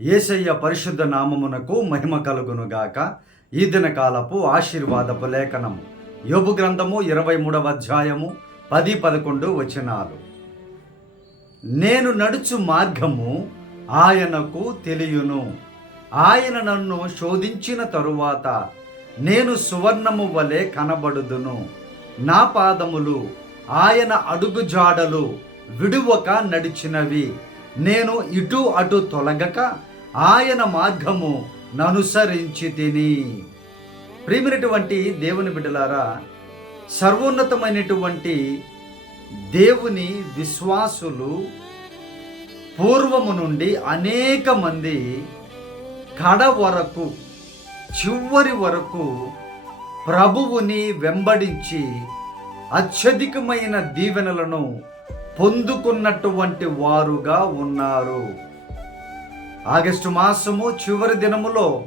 ఏసయ్య పరిశుద్ధ నామమునకు మహిమ కలుగునుగాక. ఈ దినకాలపు ఆశీర్వాదపు లేఖనము. యోబు గ్రంథము ఇరవై మూడవ అధ్యాయము పది పదకొండు వచనాలు. నేను నడుచు మార్గము ఆయనకు తెలియను. ఆయన నన్ను శోధించిన తరువాత నేను సువర్ణము వలె కనబడుదును. నా పాదములు ఆయన అడుగుజాడలు విడువక నడిచినవి. నేను ఇటు అటు తొలగక ఆయన మార్గము ననుసరించి తిని. ప్రియమైనటువంటి దేవుని బిడ్డలారా సర్వోన్నతమైనటువంటి దేవుని విశ్వాసులు పూర్వము నుండి అనేక మంది కడ వరకు చివరి వరకు ప్రభువుని వెంబడించి అత్యధికమైన దీవెనలను పొందుకున్నటువంటి వారుగా ఉన్నారు. ఆగస్టు మాసము చివరి దినములో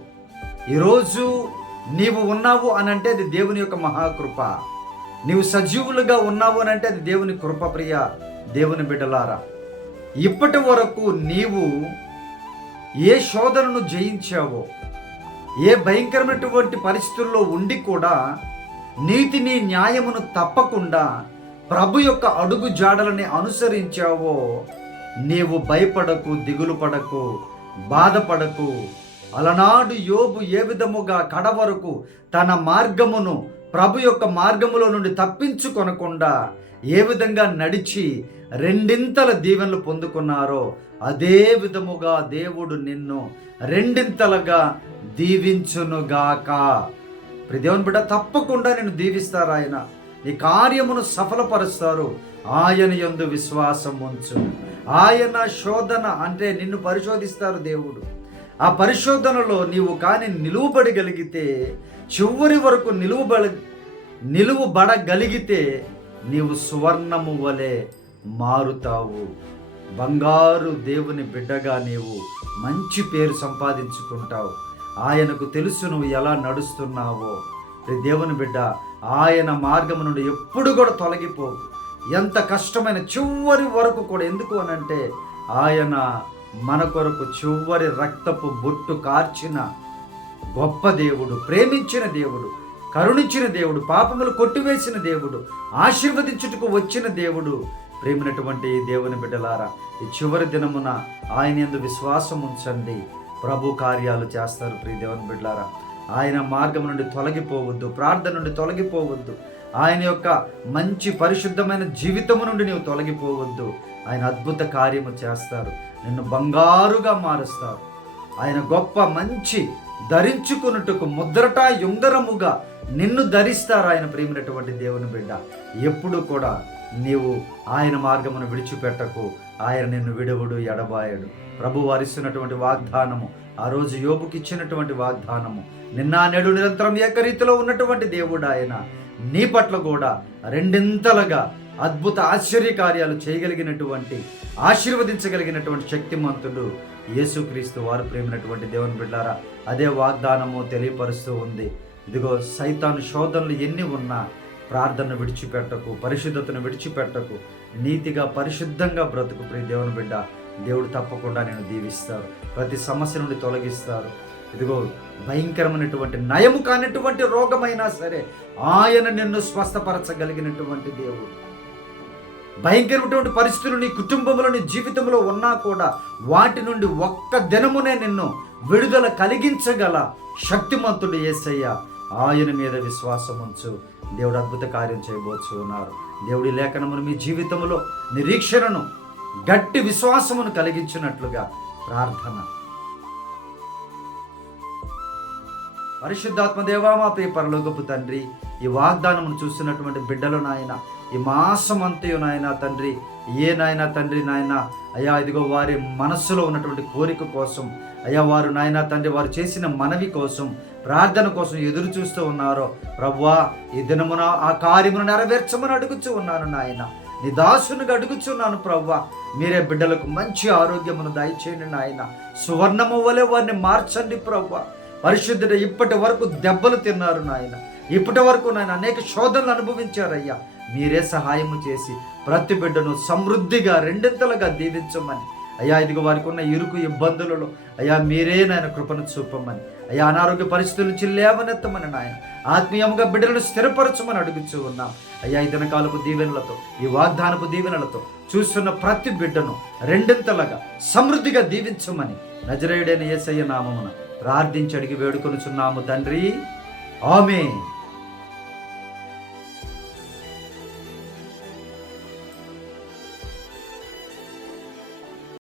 ఈరోజు నీవు ఉన్నావు అని అంటే అది దేవుని యొక్క మహాకృప. నీవు సజీవులుగా ఉన్నావు అని అంటే అది దేవుని కృప ప్రియ దేవుని బిడ్డలారా. ఇప్పటి వరకు నీవు ఏ శోధనను జయించావో ఏ భయంకరమైనటువంటి పరిస్థితుల్లో ఉండి కూడా నీతిని న్యాయమును తప్పకుండా ప్రభు యొక్క అడుగు జాడలని అనుసరించావో నీవు భయపడకు దిగులు పడకు బాధపడకు. అలనాడు యోబు ఏ విధముగా కడ వరకు తన మార్గమును ప్రభు యొక్క మార్గములో నుండి తప్పించుకొనకుండా ఏ విధంగా నడిచి రెండింతల దీవెనలు పొందుకున్నారో అదే విధముగా దేవుడు నిన్ను రెండింతలుగా దీవించునుగాక. ఇప్పుడు దేవుని బిడ్డ తప్పకుండా నేను దీవిస్తారు ఆయన నీ కార్యమును సఫలపరుస్తారు. ఆయన యందు విశ్వాసం ఉంచు. ఆయన శోధన అంటే నిన్ను పరిశోధిస్తారు దేవుడు. ఆ పరిశోధనలో నీవు కానీ నిలువబడగలిగితే చివరి వరకు నిలువబడ నిలువబడగలిగితే నీవు సువర్ణము వలె మారుతావు. బంగారు దేవుని బిడ్డగా నీవు మంచి పేరు సంపాదించుకుంటావు. ఆయనకు తెలుసు నువ్వు ఎలా నడుస్తున్నావో. దేవుని బిడ్డ ఆయన మార్గము నుండి ఎప్పుడు కూడా తొలగిపోవు. ఎంత కష్టమైన చివరి వరకు కూడా ఎందుకు అనంటే ఆయన మన కొరకు చివరి రక్తపు బొట్టు కార్చిన గొప్ప దేవుడు ప్రేమించిన దేవుడు కరుణించిన దేవుడు పాపములు కొట్టివేసిన దేవుడు ఆశీర్వదించుటకు వచ్చిన దేవుడు ప్రేమినటువంటి దేవుని బిడ్డలారా ఈ చివరి దినమున ఆయన ఎందు విశ్వాసం ఉంచండి. ప్రభు కార్యాలు చేస్తారు ప్రియ దేవుని బిడ్డలారా. ఆయన మార్గం నుండి తొలగిపోవద్దు ప్రార్థన నుండి తొలగిపోవద్దు. ఆయన యొక్క మంచి పరిశుద్ధమైన జీవితము నుండి నీవు తొలగిపోవద్దు. ఆయన అద్భుత కార్యము చేస్తారు. నిన్ను బంగారుగా మారుస్తారు. ఆయన గొప్ప మంచి ధరించుకున్నట్టుకు ముద్రట యుంగరముగా నిన్ను ధరిస్తారు ఆయన ప్రేమినటువంటి దేవుని బిడ్డ. ఎప్పుడు కూడా నీవు ఆయన మార్గమును విడిచిపెట్టకు. ఆయన నిన్ను విడవుడు ఎడబాయడు. ప్రభు వారిస్తున్నటువంటి వాగ్దానము ఆ రోజు యోపుకి ఇచ్చినటువంటి వాగ్దానము నిన్న నేడు నిరంతరం ఏకరీతిలో ఉన్నటువంటి దేవుడు ఆయన. నీ పట్ల కూడా రెండింతలుగా అద్భుత ఆశ్చర్య కార్యాలు చేయగలిగినటువంటి ఆశీర్వదించగలిగినటువంటి శక్తిమంతుడు యేసుక్రీస్తు వారు ప్రేమినటువంటి దేవుని బిడ్డారా అదే వాగ్దానము తెలియపరుస్తూ ఉంది. ఇదిగో సైతాను శోధనలు ఎన్ని ఉన్నా ప్రార్థనను విడిచిపెట్టకు పరిశుద్ధతను విడిచిపెట్టకు నీతిగా పరిశుద్ధంగా బ్రతుకు ప్రియ దేవుని బిడ్డ దేవుడు తప్పకుండా నేను దీవిస్తారు ప్రతి సమస్య నుండి తొలగిస్తారు ఇదిగో భయంకరమైనటువంటి నయము కానటువంటి రోగమైనా సరే ఆయన నిన్ను స్వస్థపరచగలిగినటువంటి దేవుడు. భయంకరమైనటువంటి పరిస్థితులు నీ కుటుంబంలో నీ జీవితంలో ఉన్నా కూడా వాటి నుండి ఒక్క దినమునే నిన్ను విడుదల కలిగించగల శక్తిమంతుడు ఏసయ్య. ఆయన మీద విశ్వాసం ఉంచు. దేవుడు అద్భుత కార్యం చేయబోచు ఉన్నారు. దేవుడి లేఖనమును మీ జీవితంలో నిరీక్షణను గట్టి విశ్వాసమును కలిగించినట్లుగా ప్రార్థన. పరిశుద్ధాత్మ దేవా మా ప్రియ పరలోకపు తండ్రి ఈ వాగ్దానమును చూస్తున్నటువంటి బిడ్డలు నాయన ఈ మాసం అంతయు నాయన తండ్రి ఏ నాయన తండ్రి నాయన అయ్యా ఇదిగో వారి మనస్సులో ఉన్నటువంటి కోరిక కోసం అయ్యా వారు నాయన తండ్రి వారు చేసిన మనవి కోసం ప్రార్థన కోసం ఎదురు చూస్తూ ఉన్నారో ప్రవ్వా ఈ దినమున ఆ కార్యమును నెరవేర్చమని అడుగుచూ ఉన్నాను నాయన. నీ దాసునిగా అడుగుచున్నాను ప్రవ్వ మీరే బిడ్డలకు మంచి ఆరోగ్యమును దయచేయండి నాయన. సువర్ణము వలె వారిని మార్చండి ప్రవ్వ పరిశుద్ధుడు ఇప్పటి వరకు దెబ్బలు తిన్నారు నాయన. ఇప్పటి వరకు నాయన అనేక శోధనలు అనుభవించారయ్యా. మీరే సహాయము చేసి ప్రతి బిడ్డను సమృద్ధిగా రెండింతలుగా దీవించమని. అయ్యా ఇదిగో వారికి ఉన్న ఇరుకు ఇబ్బందులలో అయ్యా మీరే నాయన కృపను చూపమని. అయ్యా అనారోగ్య పరిస్థితుల నుంచి లేవనెత్తమని నాయన. ఆత్మీయంగా బిడ్డలను స్థిరపరచమని అడుగుచూ ఉన్నాం. అయ్యా ఈ దినకాలపు దీవెనలతో ఈ వాగ్దానపు దీవెనలతో చూస్తున్న ప్రతి బిడ్డను రెండింతలుగా సమృద్ధిగా దీవించమని. నజరేయుడైన యేసయ్య నామమున ప్రార్థించి అడిగి వేడుకొనుచున్నాము తండ్రి. ఆమె